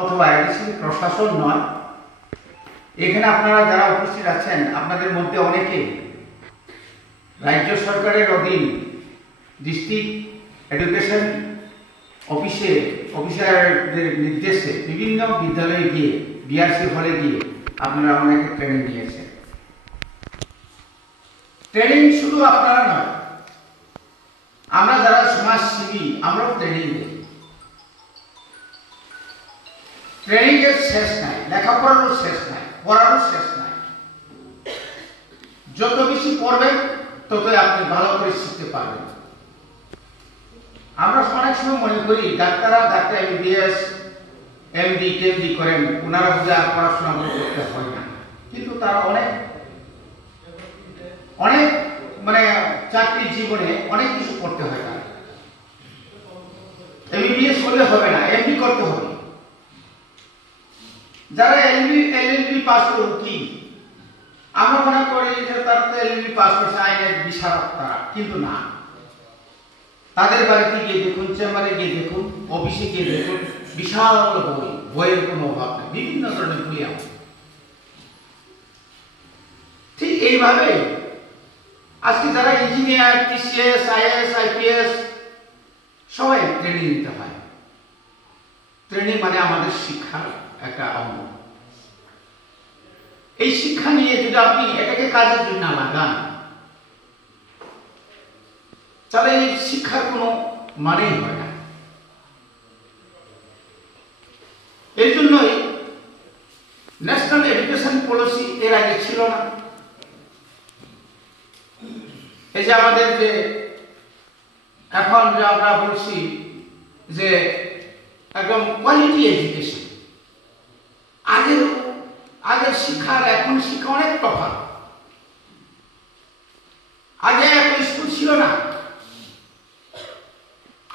অথবা এডিসি প্রশাসন নয়, এখানে আপনারা যারা উপস্থিত আছেন আপনাদের মধ্যে অনেকে রাজ্য সরকারের অধীন ডিস্ট্রিক্ট এডুকেশন অফিসারদের নির্দেশে বিভিন্ন বিদ্যালয়ে গিয়ে বিআরসি হলে গিয়ে আপনারা অনেকে ট্রেনিং নিয়েছেন। ট্রেনিং শুধু আপনারা নয়, আমরা যারা সমাজসেবী আমরাও ট্রেনিং দিই। ট্রেনিং এর শেষ নাই, লেখাপড়ারও শেষ নাই, পড়ারও শেষ নাই। যত বেশি পড়বেন ততই আপনি ভালো করে শিখতে পারবেন। আমরা অনেক সময় মনে করি ডাক্তার এমবিবিএস এমডি টেমডি করেন, ওনারা বুঝে পড়াশোনা করতে হয় না, কিন্তু তারা অনেক মানে চাকরির জীবনে অনেক কিছু করতে হয়। তারা এমবিবিএস করলে হবে না, এমডি করতে হবে। যারা এলএলবি পাস করে উকিল, আমরা মনে করি যে তারা তো এলএলবি পাস করছে, আইনের বিশারদ তারা, কিন্তু না। তাদের বাড়িতে গিয়ে দেখুন, চেম্বারে গিয়ে দেখুন, অফিসে গিয়ে দেখুন, বিশাল বইয়ের কোনো অভাব নেই, বিভিন্ন ধরনের বই আছে। ঠিক এইভাবে আজকে যারা ইঞ্জিনিয়ার, টিসিএস, আইএএস, আইপিএস সবাই ট্রেনিং নিতে হয়। ট্রেনিং মানে আমাদের শিক্ষার একটা অঙ্গ। এই শিক্ষা নিয়ে যদি আপনি এটাকে কাজের জন্য লাগান, তাহলে এই শিক্ষার কোনো মানেই হয় না। এই জন্যই ন্যাশনাল এডুকেশন পলিসি এর আগে ছিল না। এই যে আমাদের যে এখন যে আমরা বলছি যে একদম কোয়ালিটি এডুকেশন, আগের শিক্ষার এখন শিক্ষা অনেক তফাৎ। আগে এত স্কুল ছিল না,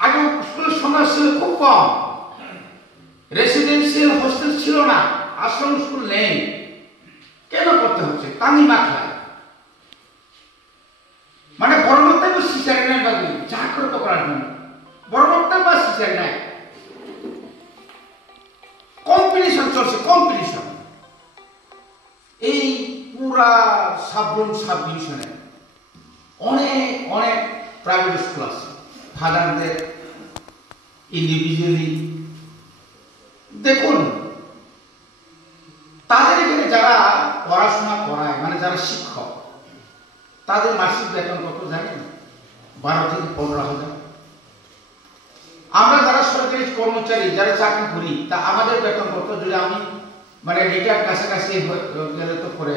আগে স্কুলের সংখ্যা ছিল খুব কম, রেসিডেন্সিয়াল হোস্টেল ছিল না, আশ্রম স্কুল নেই। কেন করতে হচ্ছে? তানি মাখলায় মানে বড় মধ্যে সিচারি নাই, বাকি জাগ্রত করার জন্য বড় মধ্যে বা সিচারি নাই, কম্পিটিশন চলছে, কম্পিটিশন। এই পুরা সাবরুম সাব ডিভিশনে অনেক প্রাইভেট স্কুল আছে, ফাদারদের ইন্ডিভিজুয়ালি। দেখুন তাদের এখানে যারা পড়াশোনা করায়, মানে যারা শিক্ষক, তাদের মাসিক বেতন কত জানেন? 12 থেকে 15,000। আমরা যারা সরকারি কর্মচারী, যারা চাকরি করি, তা আমাদের বেতন কত? যদি আমি মানে রিটায়ার কাছাকাছি গেলে তো করে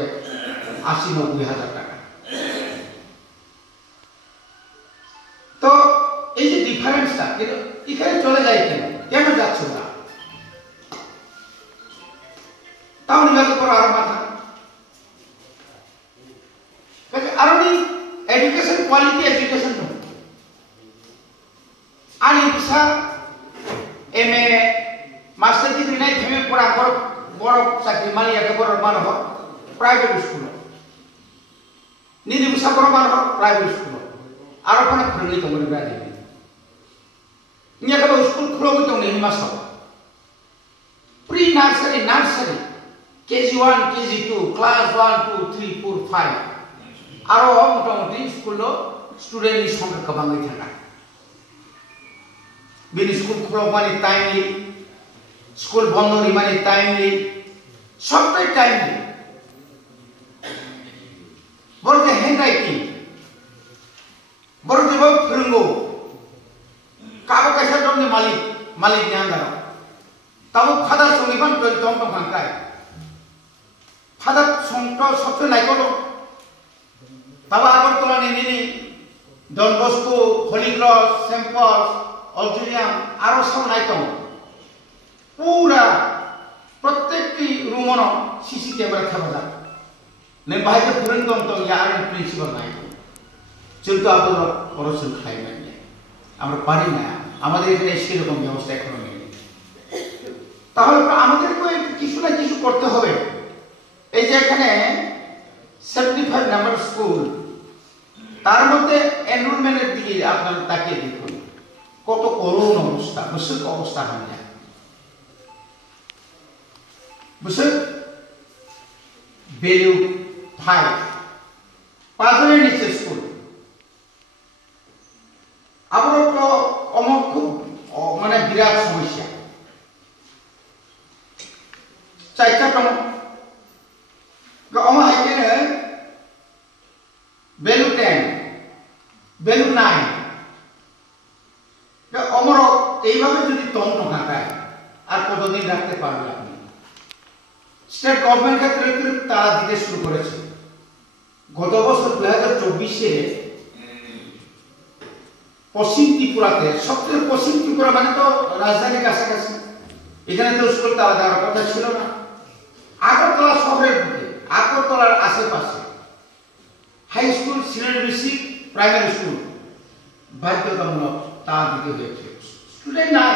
80-90,000 টাকা। তো এই যে ডিফারেন্সটা এখানে চলে যায় কেন যাচ্ছে ওরা? তাও নিবাস করে আরো মাথা আরো এডুকেশন, কোয়ালিটি এডুকেশন আর ইচ্ছা এমএ মাস্টার ডিগ্রি নাই, থেমে পড়া বড় চাকরি মালিয়াকে বড় মানুষ প্রাইভেট স্কুল, নির্দিশা বড় মানুষ প্রাইভেট স্কুল, আরো কোনো ফ্রেন্ডলি তোমার ব্যাধি নিয়ে স্কুল খুলো তো নেই মাস pre nursery, KG 1, KG 2, class 1, 2, 3, 4, 5 আরো মোটামুটি স্কুল স্টুডেন্টের সংখ্যা কমাই থাকা। বিন স্কুল খুলো মানে টাইমলি, স্কুল বন্ধ মানে টাইমলি, সবটাই টাইমলি। বলতে হ্যান্ড রাইটিং বলতে ফিরঙ্গো কাগজ কাছার জন্য মালিক জ্ঞান দ্বারা তাও ফাদার সঙ্গীবান জন্ম ভাঙায় ফাদার সংখ্যা সবচেয়ে নাই করো তাও আগরতলা নিয়ে Don Bosco, Holy Cross, Saint Paul's, অল্টুরিয়াম আরো সব নাই তো পুরা প্রত্যেকটি রুমন সিসি ক্যামেরা থাকা যায় না। বাইরে পুরন্দম তো ইয়ার প্রিন্সিপাল নাই, চলতো আপনার পড়াশোনা খাই না, আমরা পারি না, আমাদের এখানে সেরকম ব্যবস্থা এখনো নেই। তাহলে আমাদেরকে কিছু না কিছু করতে হবে। এই যে এখানে 75 নাম্বার স্কুল, তার মধ্যে এনরোলমেন্টের দিকে আপনারা তাকিয়ে দেখুন, কত করুণ অবস্থা, মুশকিল অবস্থা হয় না। बुसुर वैल्यू 5 पाजरे नीचे स्कूल आबारो तो अमर खूब माने बिराट समस्या चाइटा दं अमा हाइकेनो वैल्यू 10 वैल्यू 9 अमर এইভাবে যদি তম ঢাকায় আর কতদিন রাখতে পারবে আপনি স্টেট গভর্নমেন্ট ক্ষেত্রে তারা দিতে শুরু করেছে গত বছর 2024 এ পশ্চিম ত্রিপুরাতে সবচেয়ে পশ্চিম ত্রিপুরা মানে তো রাজধানীর কাছাকাছি এখানে তো স্কুল তারা দেওয়ার কথা ছিল না আগরতলা শহরের বুকে আগরতলার আশেপাশে high school senior basic primary school বাধ্যতামূলক তারা দিতে হয়েছে স্টুডেন্ট নাই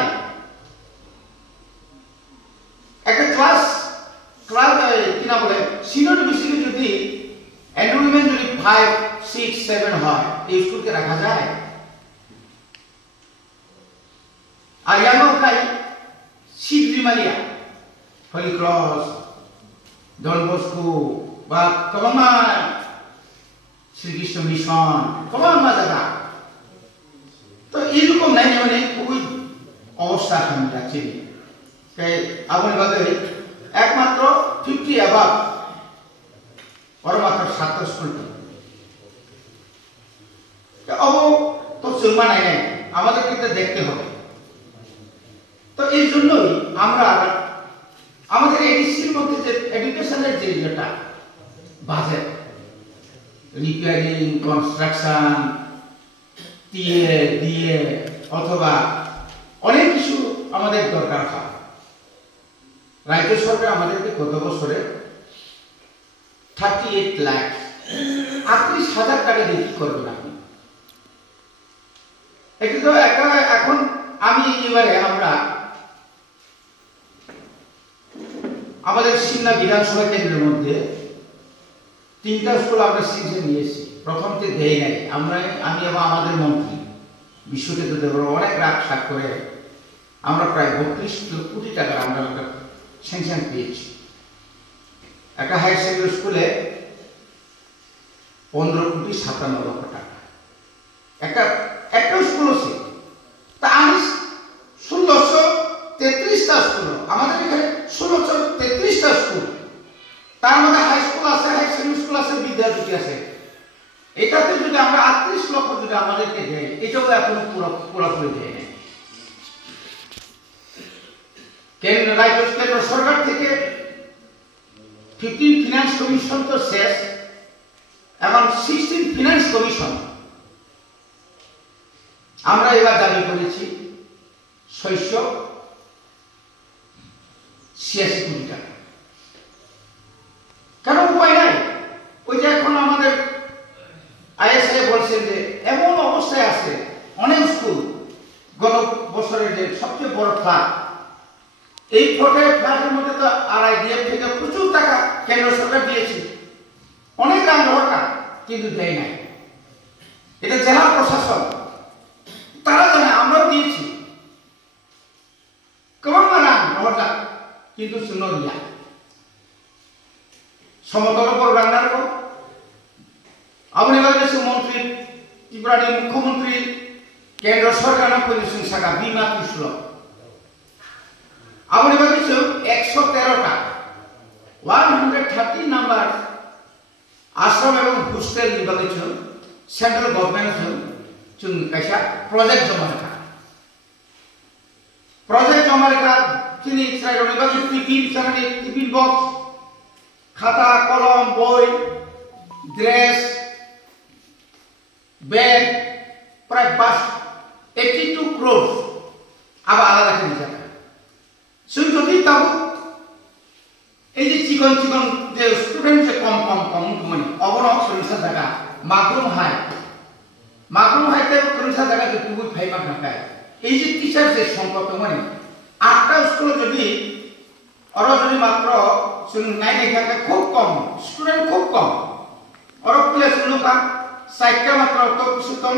একটা ক্লাস কি না বলে সিনিয়র বেসিকে যদি এনরোলমেন্ট যদি 5 6 7 হয় এই স্কুলকে রাখা যায় আর ইয়ানোকাই সিদ্রিমালিয়া হলি ক্রস ডন বস্কো বা কমা শ্রীকৃষ্ণ মিশন কমা জায়গা তো এরকম নাই মানে খুবই অবস্থা সামনে যাচ্ছে আপনি বাদে একমাত্র 50 অ্যাবাভ और मात्र ছাত্র স্কুল अब তো চলমান নাই আমাদের কিন্তু দেখতে হবে তো এই জন্যই আমরা আমাদের এডিসির মধ্যে যে এডুকেশনের যে যেটা বাজেট রিপেয়ারিং কনস্ট্রাকশন দিয়ে অথবা অনেক কিছু আমাদের দরকার হয় রাজ্য সরকার আমাদেরকে গত বছরে 38 লাখ 38,000 টাকা দিয়ে কি করবেন আপনি এখন আমি এবারে আমরা আমাদের সিমলা বিধানসভা কেন্দ্রের মধ্যে 3টা স্কুল আমরা সিজন নিয়েছি প্রথমতে দেই নাই আমি এবং আমাদের মন্ত্রী বিশ্বজিৎ দেব অনেক রাগ শাক করে আমরা প্রায় 32 কোটি টাকা আমরা স্যাংশন পেয়েছি একটা হাই সেকেন্ডারি স্কুলে 15 কোটি 57 লক্ষ টাকা একটা স্কুল আছে তা আমি 1633টা স্কুল আমাদের এখানে 1633টা স্কুল তার মধ্যে হাই স্কুল আছে হাই সেকেন্ডারি স্কুল আছে বিদ্যাপীঠ আছে এটাতে যদি আমরা 38 লক্ষ যদি আমাদেরকে দেয় এটাও এখন পুরোপুরি দেয় না কেন্দ্র সরকার থেকে 15 ফিনান্স কমিশন তো শেষ এবং 16 ফিনান্স কমিশন আমরা এবার দাবি করেছি 686 কোটি টাকা কেন উপায় নাই ওই যে এখন আমাদের আইএসআই বলছেন যে এমন অবস্থায় আছে অনেক স্কুল গত বছরের যে সবচেয়ে বড় ফ্ল্যাট এই ফ্ল্যাটের মধ্যে তো আরআইডিএফ থেকে প্রচুর টাকা কেন্দ্র সরকার দিয়েছে অনেক দাম দরকার কিন্তু দেয় নাই এটা জেলা প্রশাসন তারা জানে আমরাও দিয়েছি কেমন মানান দরকার কিন্তু শুনো দিয়া সমতল উপর রান্নার পর আপনি বলেছেন মন্ত্রী ত্রিপুরার মুখ্যমন্ত্রী কেন্দ্র সরকার পরিবেশন শাখা বিমা কৃষ্ণ আপনি বলেছেন 113টা 130 নাম্বার আশ্রম এবং হোস্টেল নির্বাচন সেন্ট্রাল গভর্নমেন্ট চুন কাইসা প্রজেক্ট জমা রেখা তিনি টিফিন বক্স খাতা কলম বই ড্রেস ব্যাগ প্রায় 82 ক্রোর আবার আলাদা করে যাবে শুধু যদি তাও এই যে চিকন যে স্টুডেন্ট যে কম মানে অবরক 40 টাকা মাগরুম হাইতে 40 টাকা যে তুই ফাইবা না এই যে টিচার যে সম্পর্ক মানে 8টা স্কুল যদি যদি মাত্র নাই দেখা খুব কম স্টুডেন্ট খুব কম প্লেস শুনুকা 60টা মাত্র তো কিছু কম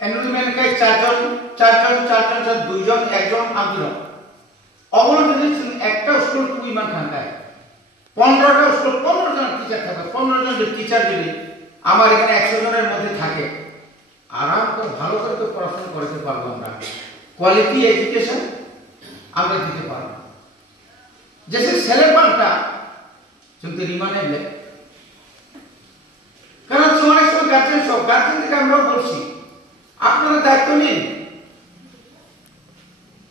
এনরোলমেন্ট কাই 4জন 2জন 1জন আমদিন অবলো যদি একটা স্কুল ইমান খানকায় 15টা স্কুল 15 জন টিচার থাকে 15 জন টিচার যদি আমার এখানে 100 জনের মধ্যে থাকে আরাম করে ভালো করে তো পড়াশোনা করতে পারবো আমরা কোয়ালিটি এডুকেশন আমরা দিতে পারবো जैसे সেলেবানটা কিন্তু রিমানে নেই কারণ অনেক সময় গার্জেন থেকে আমরা বলছি আপনারা দায়িত্ব নিন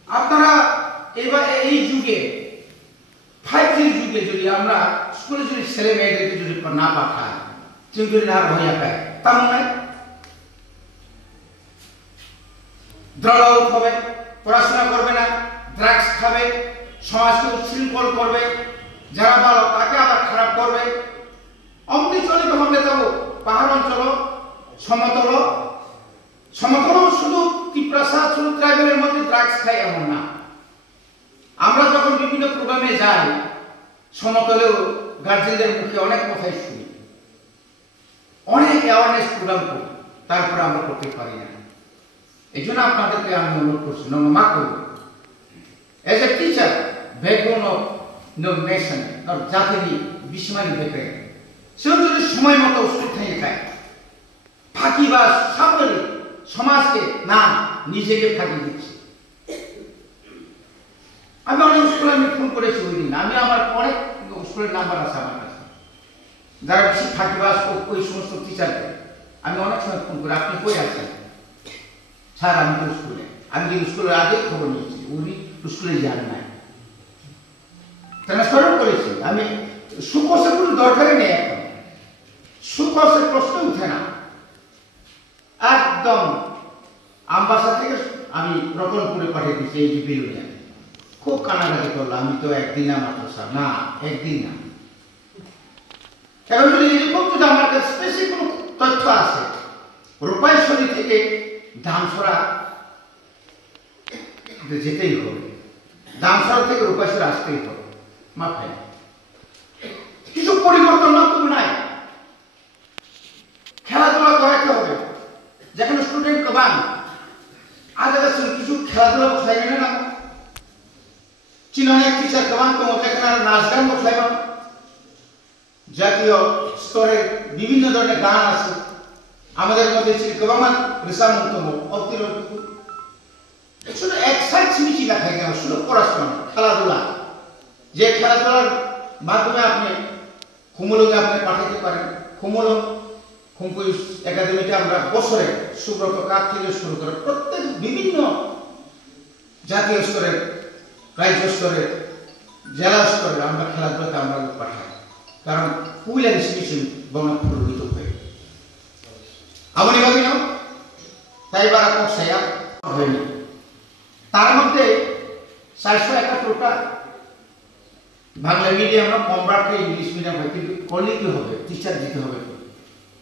আপনারা এবার এই যুগে 5G যুগে যদি আমরা স্কুলে যদি ছেলে মেয়েদেরকে যদি না পাঠাই যদি না ভয় পায় তাহলে ড্রপ আউট হবে পড়াশোনা করবে না ড্রাগস খাবে সমাজকে উচ্ছৃঙ্খল করবে যারা ভালো তাকে আবার খারাপ করবে অমনি চলিত হবে যাব পাহাড় অঞ্চল সমতল শুধু ত্রিপ্রাসা শুধু ট্রাইবেলের মধ্যে ড্রাগস খায় এমন না আমরা যখন বিভিন্ন প্রোগ্রামে যাই সমতলেও গার্জেনদের মুখে অনেক কথাই শুনি অনেক অ্যাওয়ারনেস প্রোগ্রাম করি তারপরে আমরা করতে পারি না এই জন্য আপনাদেরকে আমি অনুরোধ করছি নমা করব as a teacher backbone of no nation আর জাতির বিস্মারি দেখে সে যদি সময় মতো স্কুল থেকে যায় ফাঁকি বা সাবধানে সমাজকে না নিজেকে ফাঁকি দিচ্ছে আমি অনেক স্কুলে আমি ফোন করেছি ওই দিন আমি আমার অনেক স্কুলের নাম্বার আছে আমার কাছে যারা বেশি ফাঁকিবাজ ওই সমস্ত টিচারদের আমি অনেক সময় ফোন করি আপনি কই আছেন স্যার আমি তো স্কুলে আমি কিন্তু স্কুলের আগে খবর নিয়েছি উনি স্কুলে যান নাই ট্রান্সফারও করেছি আমি সুকোষের কোনো দরকারই নেই এখন সুকোষের প্রশ্ন উঠে না একদম আমবাসা থেকে আমি রতনপুরে পাঠিয়ে দিচ্ছি এই যে বিরুলিয়া খুব কানাকাটি করলো আমি তো একদিন মাত্র স্যার না একদিন না এখন যদি এরকম যদি আমার কাছে স্পেসিফিক কোনো তথ্য আছে রূপাইশ্বরী থেকে দামছড়া যেতেই হবে দামছড়া থেকে রূপাইশ্বরী আসতেই হবে মাথায় কিছু পরিবর্তন না তুমি নাই খেলাধুলা করাতে হবে যেখানে স্টুডেন্ট কমান আজ কিছু খেলাধুলা বসাই গেলে না চিননে টিচার কমান তো যেখানে নাচ গান বসাইব জাতীয় স্তরে বিভিন্ন ধরনের গান আছে আমাদের মধ্যে ছিল কমান রিসামন্তম অতিরিক্ত শুধু এক্সাইজ মিছি লেখা গেল শুধু পড়াশোনা খেলাধুলা যে খেলাধুলার মাধ্যমে আপনি খুমুলকে আপনি পাঠাতে পারেন খুমুলক খুমকুইস একাডেমিতে আমরা বছরে সুব্রত কাঠ থেকে শুরু করে প্রত্যেক বিভিন্ন জাতীয় স্তরে রাজ্য স্তরে জেলা স্তরে আমরা খেলাধুলাতে আমরা পাঠাই কারণ কুইল ইনস্টিটিউশন বঙ্গ প্রভাবিত হয়ে আমনি ভাবি না তাই বারা কক্সায়া হয়নি তার মধ্যে 471টা বাংলা মিডিয়াম না কম রাখে ইংলিশ মিডিয়াম হয় কিন্তু করলে কি হবে টিচার দিতে হবে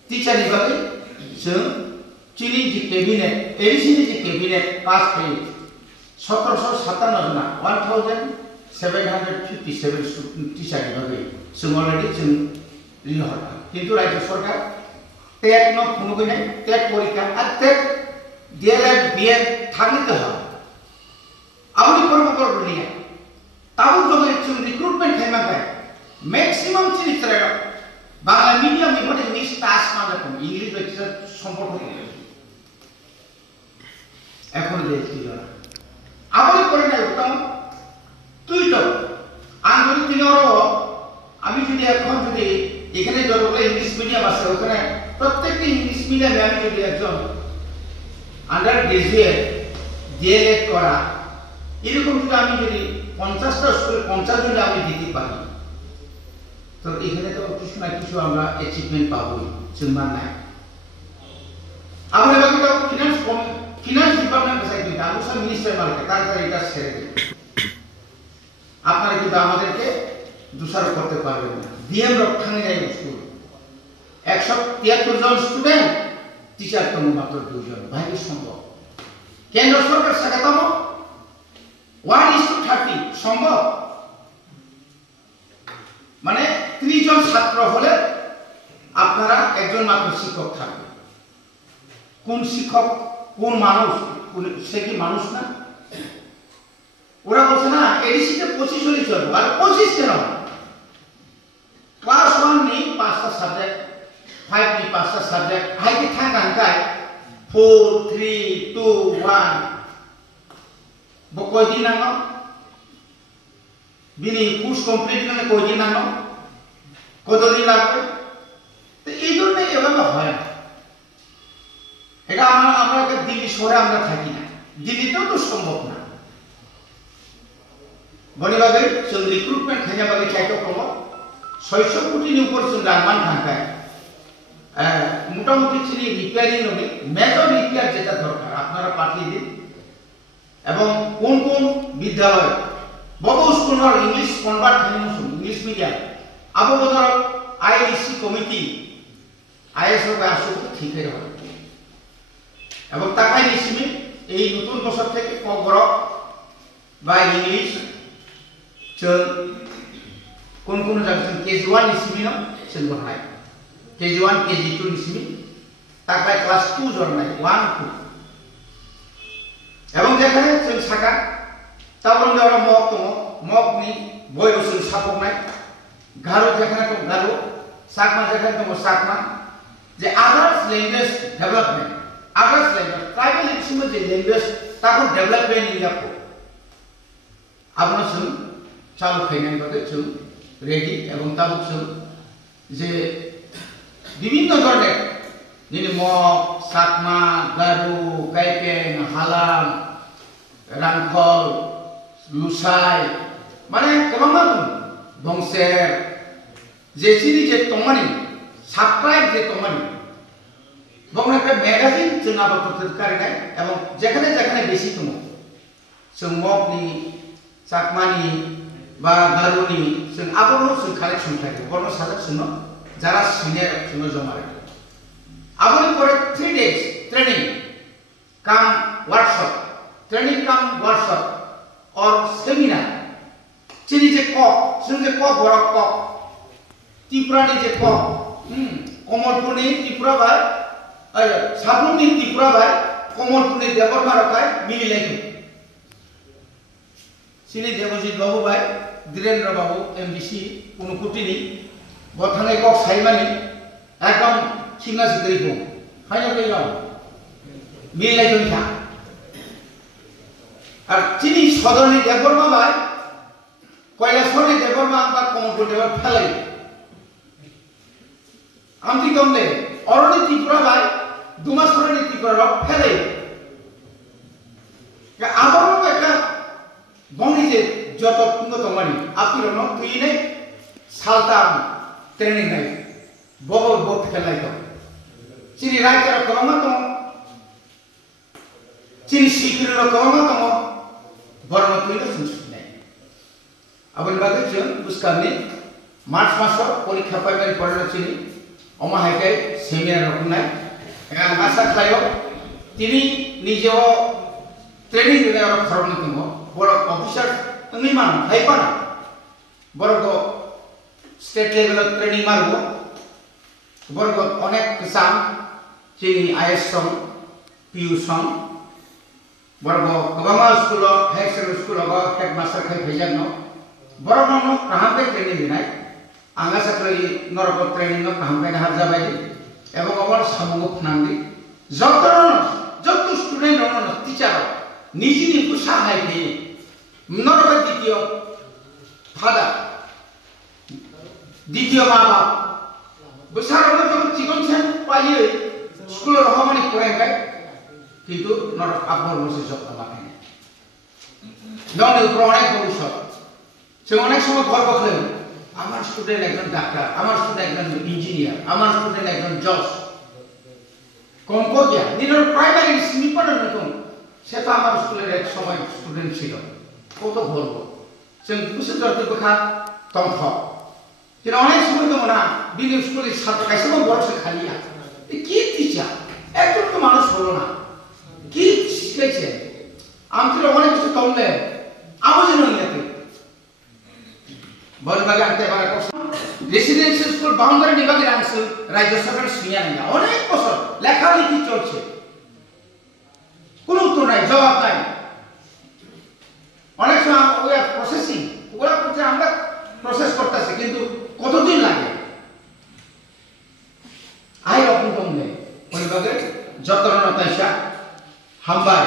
টিচার হিসাবে চিনি যে ক্যাবিনেট এডিসিনি যে ক্যাবিনেট পাস হয়ে 1757 জন 1757 টিচার হিসাবে অলরেডি রিহর কিন্তু রাজ্য সরকার টেট ন কোনো নাই টেট পরীক্ষা আর টেট ডিএলএড বিএড থাকতে হবে আপনি করবো করবো নিয়ে তাও যদি রিক্রুটমেন্ট হেমা পায় ম্যাক্সিমাম চিনি তারা বাংলা মিডিয়াম এখানে ইংলিশ টাস না দেখুন ইংলিশ লেকচার সম্পর্ক এখন দেখছি আপনি করে নাই উত্তম তুই তো আমি যদি আমি যদি এখন যদি এখানে যতগুলো ইংলিশ মিডিয়াম আছে ওখানে প্রত্যেকটি ইংলিশ মিডিয়ামে আমি যদি একজন আন্ডার গ্রাজুয়েট ডিএলএড করা এরকম যদি আমি যদি 50টা স্কুলে 50 জন আমি দিতে পারি তো এখানে তো কিছু না কিছু আমরা অ্যাচিভমেন্ট পাবোই চিন্তা নাই আমরা বাকি তো ফিনান্স ডিপার্টমেন্ট কাছে কিন্তু আমি সব মিনিস্টার মালিক তার এটা ছেড়ে দিই আপনারা কিন্তু আমাদেরকে দোষারোপ করতে পারবেন না ডিএম রক্ষানে যাই স্কুল 173 জন স্টুডেন্ট টিচার তো মাত্র 2 জন ভাইকে সম্ভব কেন্দ্র সরকার সাকাতাম 1:30 সম্ভব মানে 30 জন ছাত্র হলে আপনারা একজন মাত্র শিক্ষক থাকবে কোন শিক্ষক কোন মানুষ সে কি মানুষ না ওরা বলছে না এডিসিতে 25 হলে চলে আর 25 জন ক্লাস 1 ni 5টা সাবজেক্ট 5 ni 5টা সাবজেক্ট হাইকে থাকানকাই 4 3 2 1 বকয় দিন নাও বিনি কোর্স কমপ্লিট করলে কয় দিন নাও কতদিন লাগবে তো এই জন্য এভাবে হয় না এটা আমরা দিল্লি শহরে আমরা থাকি না দিল্লিতেও তো সম্ভব না বনিবাগে जों रिक्रुटमेंट खायनाबागे चाइतो कम 600 কোটিनि উপর जों রাগমান থাকায় মোটামুটি চিনি রিপেয়ারিং হবে মেজর রিপেয়ার যেটা দরকার আপনারা পাঠিয়ে দিন এবং কোন কোন বিদ্যালয় বড় স্কুলের ইংলিশ কনভার্ট খাইনো ইংলিশ মিডিয়াম আবহাওয়ার আইএসসি কমিটি আইএসও আসো ঠিক হয়ে হবে এবং তাকাই নিছিমি এই নতুন বছর থেকে কগর বা ইংলিশ जों কোন কোন জায়গায় কেজি 1 নিছিমি না जों বহাই কেজি 1 কেজি 2 নিছিমি তাকাই ক্লাস 2 জরনাই 1 2 এবং যেখানে जों সাকা তাবরং দেওয়া মক দङ মকনি বয়ও जों সাপকনাই গারো যেখানে দङ গারো সাকমা যেখানে দङ সাকমা যে others language development others language tribal ইনসিমে যে ল্যাঙ্গুয়েজ তাকে ডেভেলপমেন্ট নিলাকো আপনা जों চালু খাইনাই বাকে जों রেডি এবং তাবুক जों যে বিভিন্ন ধরনের যেনে মক সাকমা গারো কাইপেন হালাম রাংখল লুসাই মানে गोबां दं বংশের যে চিনি যে তমানি সাবস্ক্রাইব যে তমানি বংনাকে ম্যাগাজিন जों আবদ্ধ কারিনাই এবং যেখানে যেখানে বেশি দङ जों মকনি সাকমানি বা গারোনি जों আবনো जों কালেকশন থাকে বড় সাজা শুনো যারা সিনিয়র শুনো জমা রাখে আবনি পরে 3 days ট্রেনিং কাম ওয়ার্কশপ ট্রেনিং কাম ওয়ার্কশপ और সেমিনার চিনি যে ক जों যে ক বড় ক ত্রিপুরানি যে ক কমলপুরনি ত্রিপুরা ভাই সাবুনি ত্রিপুরা ভাই কমলপুরনি দেবরমা রকায় মিলি লাগে চিনি দেবজিৎ বাবু ভাই ধীরেন্দ্র বাবু এমবিসি উনকুটিনি বথানাই কক সাইমানি একদম সিংনা সিকরি কো ফাইনাল কইলাম মিলি লাগে না আর চিনি সদরনি দেবরমা ভাই কৈলাসরনি দেবরমা বা কমলপুর দেবর ফেলাই আমতি দমলে অরনি ত্রিপুরা ভাই দুমাসরনি ত্রিপুরা ফেলাই আবারও একটা বংনি যে যত তমানি আপনি রন তুইনে সালতাম ট্রেনিং নাই বগল বট খেলাই তো চিনি রাইটার কমা তো চিনি শিখির কমা তো বরণ তুইনে শুনছ নাই আবার বাগে जों বুঝকানি মার্চ মাস পরীক্ষা পাইবেন পড়ানো চিনি অমা হাইকাই সেমিনার রকমনাই এখানে আশা খায়ও তিনি নিজেও ট্রেনিং দেওয়ার ধরনের দङ বড় অফিসার তুমি মান হাইপান বড় স্টেট লেভেল ট্রেনিং মারব বড় অনেক কিসাম চিনি আইএস সং পিউ সং বড় গোबां school high secondary school headmaster খাই ফেজান বড় নন কাহামকে ট্রেনিং দিনাই आंगा साख्रि नरक ट्रेनिंग काहामबाय हार जाबाय এবং আমার সামঙ্গ ফনাंगि যত স্টুডেন্ট রন টিচার নিজে কো সাহায্য দিয়ে নরক দ্বিতীয় ফাদার দ্বিতীয় মা বাপ বসারনো যখন জীবন সেন পাইয়ে স্কুল রহমানি পড়াইবাই কিন্তু নরক আপন বসে যত্ন লাগে নন অনেক ভবিষ্যৎ সে অনেক সময় গর্ব করে আমার স্টুডেন্ট একজন ডাক্তার আমার স্টুডেন্ট একজন ইঞ্জিনিয়ার আমার স্টুডেন্ট একজন জজ কম্পোজিয়া নিজের প্রাইমারি স্নিপার নতুন সেটা আমার স্কুলের এক সময় স্টুডেন্ট ছিল কত গর্ব जों বুঝে ধরতে কথা তংখ কিন্তু অনেক সময় তো না বিদেশ স্কুলের ছাত্র কাছে বড় খালিয়া কি টিচার একজন তো মানুষ হলো না কি শিখেছে আমি তো অনেক কিছু তমলে আওয়াজ নিতে বলবাগে আনতে পারে রেসিডেন্সিয়াল স্কুল বাউন্ডারি বিভাগের অংশ রাজ্য সরকার শুনিয়া নেয় অনেক বছর লেখালেখি চলছে কোনো উত্তর নাই জবাব নাই অনেক সময় ওই প্রসেসিং ওগুলা করতে আমরা প্রসেস করতেছে, কিন্তু কতদিন লাগে আই রকম দমনে ওই বাগে যত্ন তাইসা হামবাই